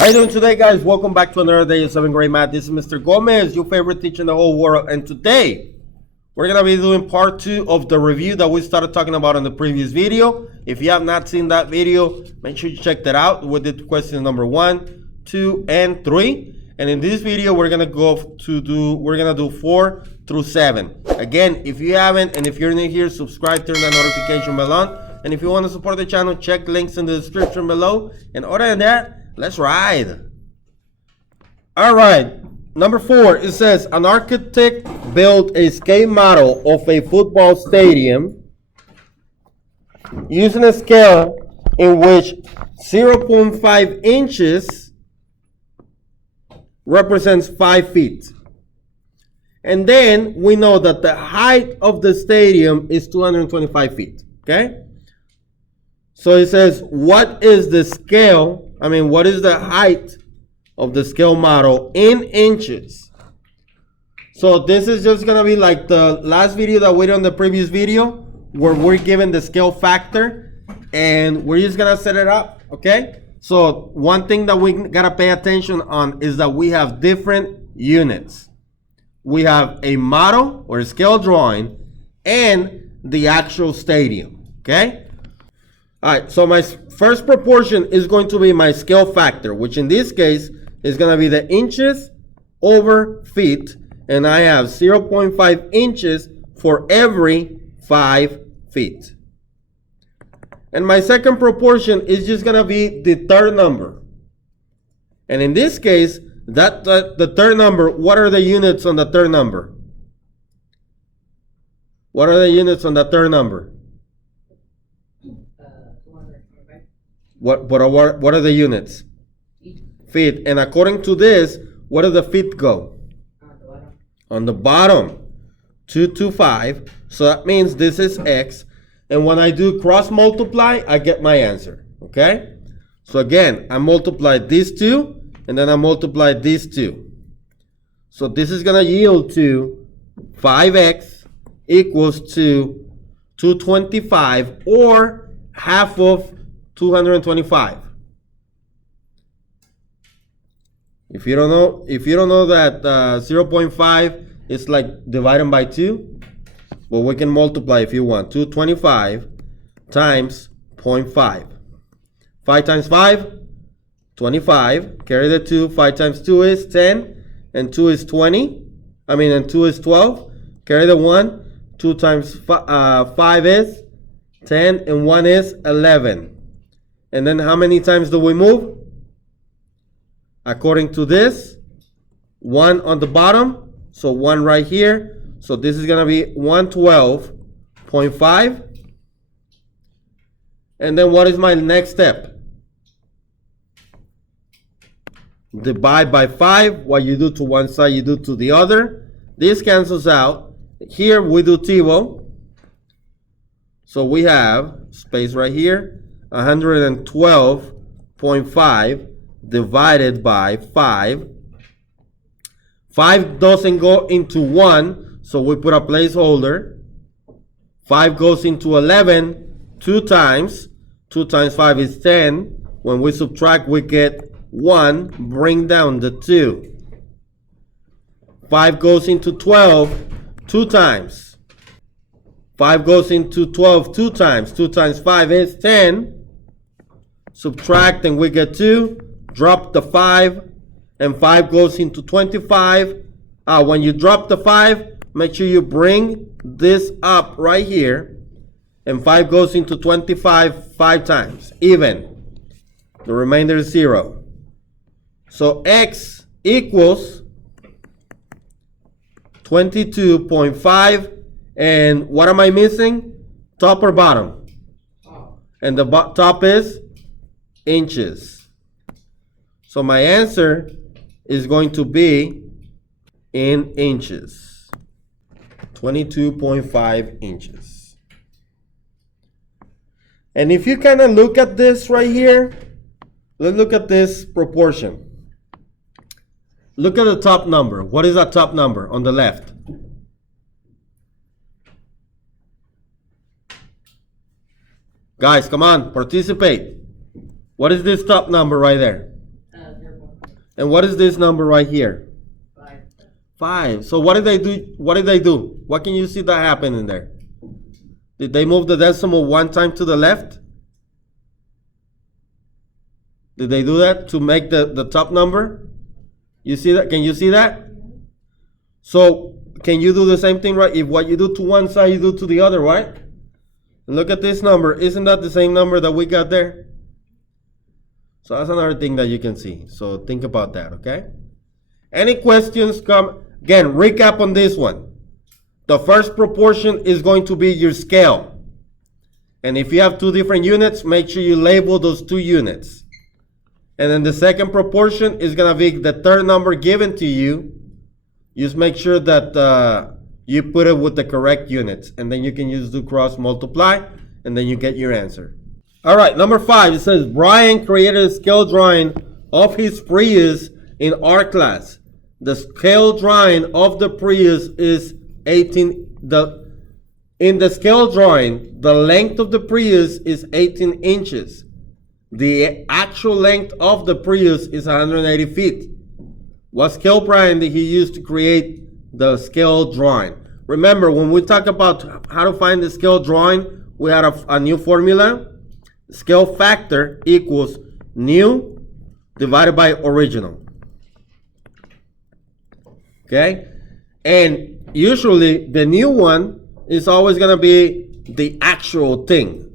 How you doing today, guys? Welcome back to another day of 7th grade math. This is Mr. Gomez, your favorite teacher in the whole world. And today, we're going to be doing part 2 of the review that we started talking about in the previous video. If you have not seen that video, make sure you check that out. We did questions number 1, 2, and 3. And in this video, we're going to do 4 through 7. Again, if you haven't, and if you're new here, subscribe, turn that notification bell on. And if you want to support the channel, check links in the description below. And other than that, let's ride. All right, number 4, it says an architect built a scale model of a football stadium using a scale in which 0.5 inches represents 5 feet. And then we know that the height of the stadium is 225 feet, okay? So it says, what is the height of the scale model in inches? So this is just gonna be like the last video that we did on the previous video, where we're given the scale factor and we're just gonna set it up, okay? So one thing that we gotta pay attention on is that we have different units. We have a model or a scale drawing and the actual stadium, okay? All right, so my first proportion is going to be my scale factor, which in this case is going to be the inches over feet, and I have 0.5 inches for every 5 feet. And my second proportion is just going to be the third number. And in this case, the third number, what are the units on the third number? What are the units on the third number? What are the units? Feet. And according to this, where do the feet go? On the bottom. 225. So that means this is x. And when I do cross multiply, I get my answer. Okay? So again, I multiply these two, and then I multiply these two. So this is going to yield to 5x equals to 225, or half of 225. If you don't know that 0.5 is like dividing by 2, well, we can multiply if you want. 225 times 0.5. 5 times 5, 25. Carry the 2. 5 times 2 is 10, and 2 is 20. And 2 is 12. Carry the 1. 2 times 5 is 10, and 1 is 11. And then how many times do we move? According to this, 1 on the bottom, so 1 right here. So this is going to be 112.5. And then what is my next step? Divide by 5. What you do to one side, you do to the other. This cancels out. Here we do TiVo. So we have space right here. 112.5 divided by 5. 5 doesn't go into 1, so we put a placeholder. 5 goes into 11 2 times. 2 times 5 is 10. When we subtract, we get 1. Bring down the 2. 5 goes into 12 2 times. 5 goes into 12 2 times. 2 times 5 is 10. Subtract and we get 2. Drop the 5, and 5 goes into 25. When you drop the 5, make sure you bring this up right here, and 5 goes into 25 5 times. Even. The remainder is 0. So x equals 22.5. And what am I missing? Top or bottom? And the top is inches. So my answer is going to be in inches. 22.5 inches. And if you kind of look at this right here, let's look at this proportion. Look at the top number. What is that top number on the left? Guys, come on, participate. What is this top number right there? 0.5. And what is this number right here? 5. 5. So what did they do? What did they do? What can you see that happening there? Did they move the decimal one time to the left? Did they do that to make the top number? You see that? Can you see that? So can you do the same thing, right? If what you do to one side, you do to the other, right? And look at this number. Isn't that the same number that we got there? So that's another thing that you can see. So think about that, okay? Any questions come? Again, recap on this one. The first proportion is going to be your scale. And if you have two different units, make sure you label those two units. And then the second proportion is going to be the third number given to you. Just make sure that you put it with the correct units. And then you can use do cross multiply. And then you get your answer. All right, number 5. It says, Brian created a scale drawing of his Prius in art class. The scale drawing of the Prius is 18. In the scale drawing, the length of the Prius is 18 inches. The actual length of the Prius is 180 feet. What scale Brian did he use to create the scale drawing? Remember, when we talk about how to find the scale drawing, we had a new formula. Scale factor equals new divided by original. Okay? And usually the new one is always going to be the actual thing.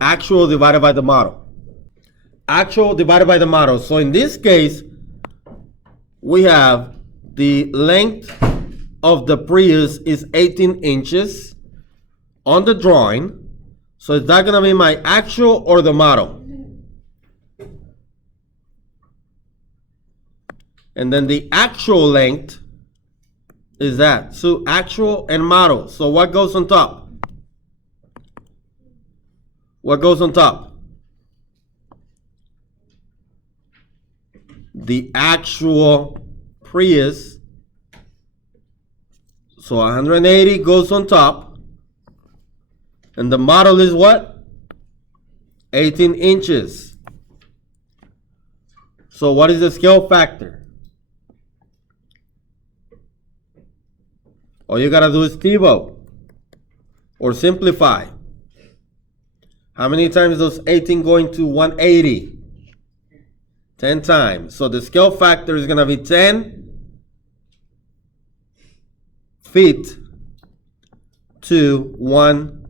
Actual divided by the model. Actual divided by the model. So in this case, we have the length of the Prius is 18 inches on the drawing. So is that going to be my actual or the model? And then the actual length is that. So actual and model. So what goes on top? What goes on top? The actual Prius. So 180 goes on top. And the model is what? 18 inches. So what is the scale factor? All you gotta do is TiVo or simplify. How many times does 18 go into 180? 10 times. So the scale factor is gonna be 10 feet to 1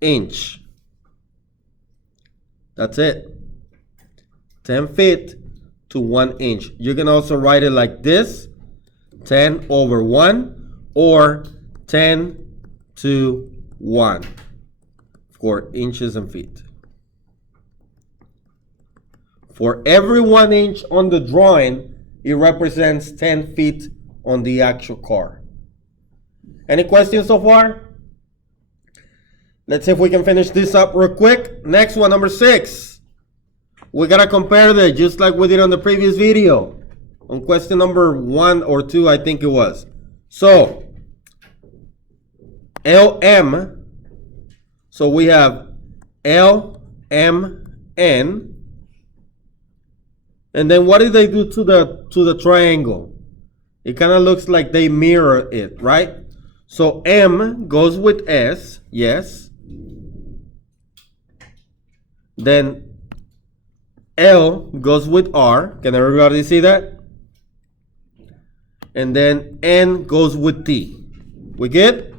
inch. That's it. 10 feet to 1 inch. You can also write it like this. 10 over 1 or 10 to 1 for inches and feet. For every 1 inch on the drawing, it represents 10 feet on the actual car. Any questions so far? Let's see if we can finish this up real quick. Next one, number 6. We gotta compare that just like we did on the previous video. On question number 1 or 2, I think it was. So, LM. So we have LMN. And then what did they do to the triangle? It kind of looks like they mirror it, right? So M goes with S, yes. Then L goes with R. Can everybody see that? And then N goes with T. We good?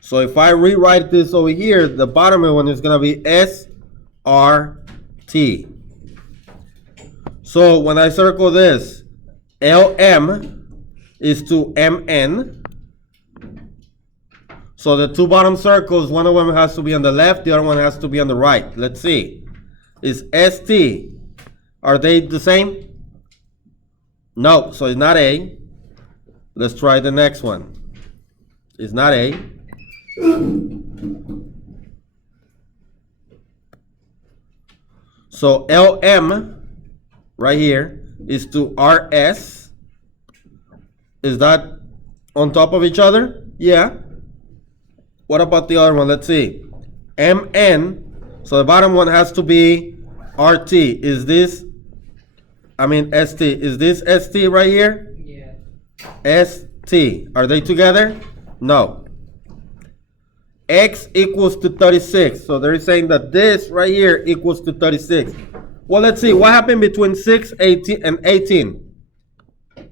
So if I rewrite this over here, the bottom one is going to be S, R, T. So when I circle this, LM is to MN. So the two bottom circles, one of them has to be on the left, the other one has to be on the right. Let's see. Is ST, are they the same? No, so it's not A. Let's try the next one. It's not A. So LM right here is to RS. Is that on top of each other? Yeah. What about the other one? Let's see. MN. So the bottom one has to be RT. Is this I mean ST. Is this ST right here? Yeah. ST. Are they together? No. X equals to 36. So they're saying that this right here equals to 36. Well, let's see. What happened between 6, 18, and 18?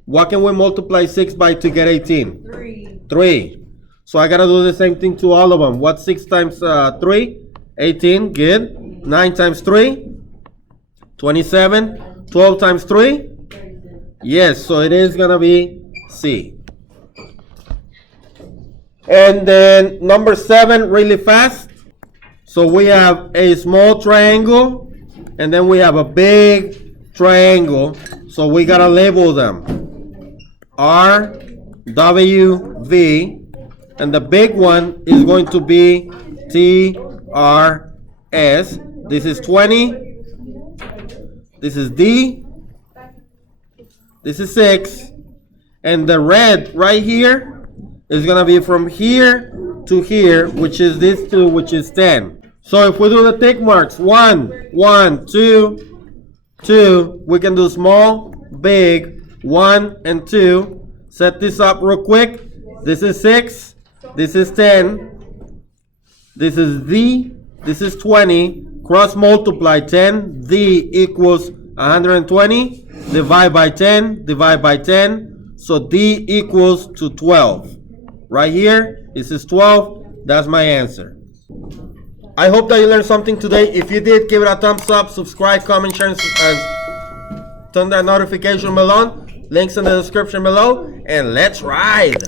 What can we multiply 6 by to get 18? 3. 3. So I got to do the same thing to all of them. What's 6 times 3? 18. Good. 9 times 3? 27. 12 times 3? Yes, so it is going to be C. And then number 7, really fast. So we have a small triangle, and then we have a big triangle. So we got to label them. R, W, V. And the big one is going to be T, R, S. This is 20. This is D. This is 6. And the red right here is going to be from here to here, which is this 2, which is 10. So if we do the tick marks, 1, 1, 2, 2, we can do small, big, 1 and 2. Set this up real quick. This is 6. This is 10. This is D. This is 20. Cross multiply 10. D equals 120. Divide by 10. Divide by 10. So D equals to 12. Right here, this is 12. That's my answer. I hope that you learned something today. If you did, give it a thumbs up, subscribe, comment, share, and turn that notification bell on. Links in the description below. And let's ride.